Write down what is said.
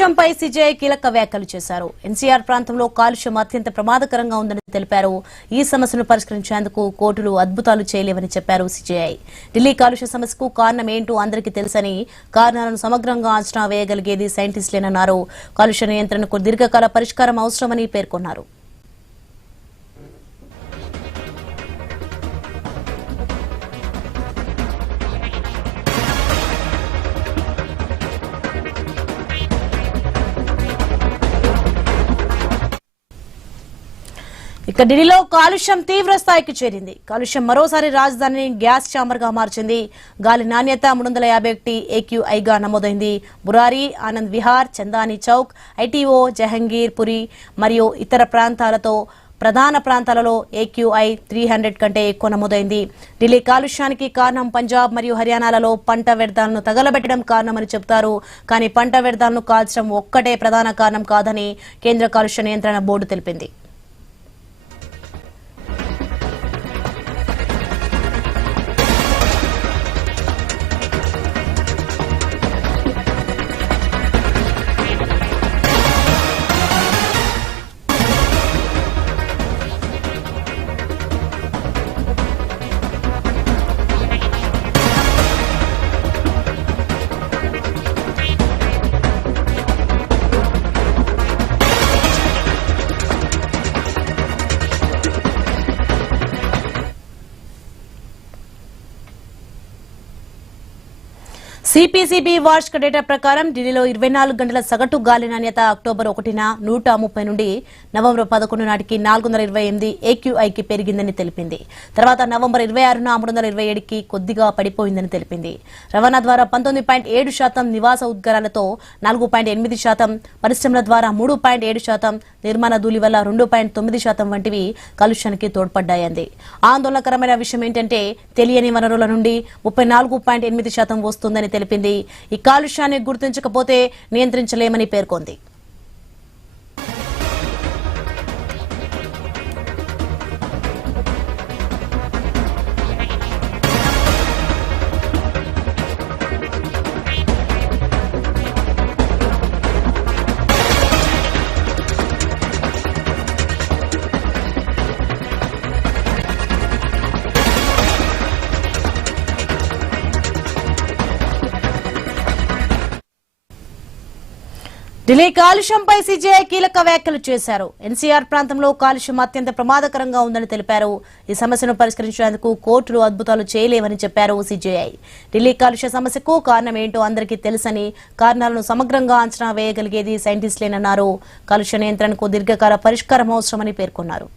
కాలుష్యంపై CJI కీలక వ్యాఖ్యలు చేశారు. ఎన్సీఆర్ ప్రాంతంలో కాలుష్యం అత్యంత ప్రమాదకరంగా ఉందని తెలిపారు. ఈ సమస్యను పరిష్కరించేందుకు కోర్టులు అద్భుతాలు చేయలేవని చెప్పారు సిజేఐ. ఢిల్లీ కాలుష్య సమస్యకు కారణం ఏంటో అందరికీ తెలుసని, కారణాలను సమగ్రంగా అంచనా వేయగలిగేది సైంటిస్టులేనన్నారు. కాలుష్య నియంత్రణకు దీర్ఘకాల పరిష్కారం అవసరమని పేర్కొన్నారు. ఇక ఢిల్లీలో కాలుష్యం తీవ్ర స్థాయికి చేరింది. కాలుష్యం మరోసారి రాజధానిని గ్యాస్ ఛాంబర్ గా మార్చింది. గాలి నాణ్యత 351 AQIగా నమోదైంది. బురారి, ఆనంద్ విహార్, చందాని చౌక్, ఐటీఓ, జహంగీర్ పురి మరియు ఇతర ప్రధాన ప్రాంతాలలో AQI 300 కంటే ఎక్కువ నమోదైంది. ఢిల్లీ కాలుష్యానికి కారణం పంజాబ్ మరియు హర్యానాలలో పంట వ్యర్థాలను తగలబెట్టడం కారణమని చెబుతారు. కానీ పంట వ్యర్థాలను కాల్చడం ఒక్కటే ప్రధాన కారణం కాదని కేంద్ర కాలుష్య నియంత్రణ బోర్డు తెలిపింది. సిపిసిబి వార్షిక డేటా ప్రకారం ఢిల్లీలో 24 గంటల సగటు గాలి నాణ్యత అక్టోబర్ 1న 130 నుండి నవంబర్ 11 నాటికి 428 AQIకి పెరిగిందని తెలిపింది. తర్వాత నవంబర్ 26న 327కి కొద్దిగా పడిపోయిందని తెలిపింది. రవాణా ద్వారా 19.7%, నివాస ఉద్గారాలతో 4.8%, పరిశ్రమల ద్వారా 3.7%, నిర్మాణ ధూళి వల్ల 2.9% వంటివి కాలుష్యానికి తోడ్పడ్డాయంది. ఆందోళనకరమైన విషయం ఏంటంటే తెలియని వనరుల నుండి 34.8% వస్తుందని తెలిపింది. ఈ కాలుష్యాన్ని గుర్తించకపోతే నియంత్రించలేమని పేర్కొంది. ఢిల్లీ కాలుష్యంపై సిజేఐ కీలక వ్యాఖ్యలు చేశారు. ఎన్సీఆర్ ప్రాంతంలో కాలుష్యం అత్యంత ప్రమాదకరంగా ఉందని తెలిపారు. ఈ సమస్యను పరిష్కరించేందుకు కోర్టులు అద్భుతాలు చేయలేవని చెప్పారు సిజేఐ. ఢిల్లీ కాలుష్య సమస్యకు కారణం ఏంటో అందరికీ తెలుసని, కారణాలను సమగ్రంగా అంచనా వేయగలిగేది సైంటిస్టులేనన్నారు. కాలుష్య నియంత్రణకు దీర్ఘకాల పరిష్కారం అవసరమని పేర్కొన్నారు.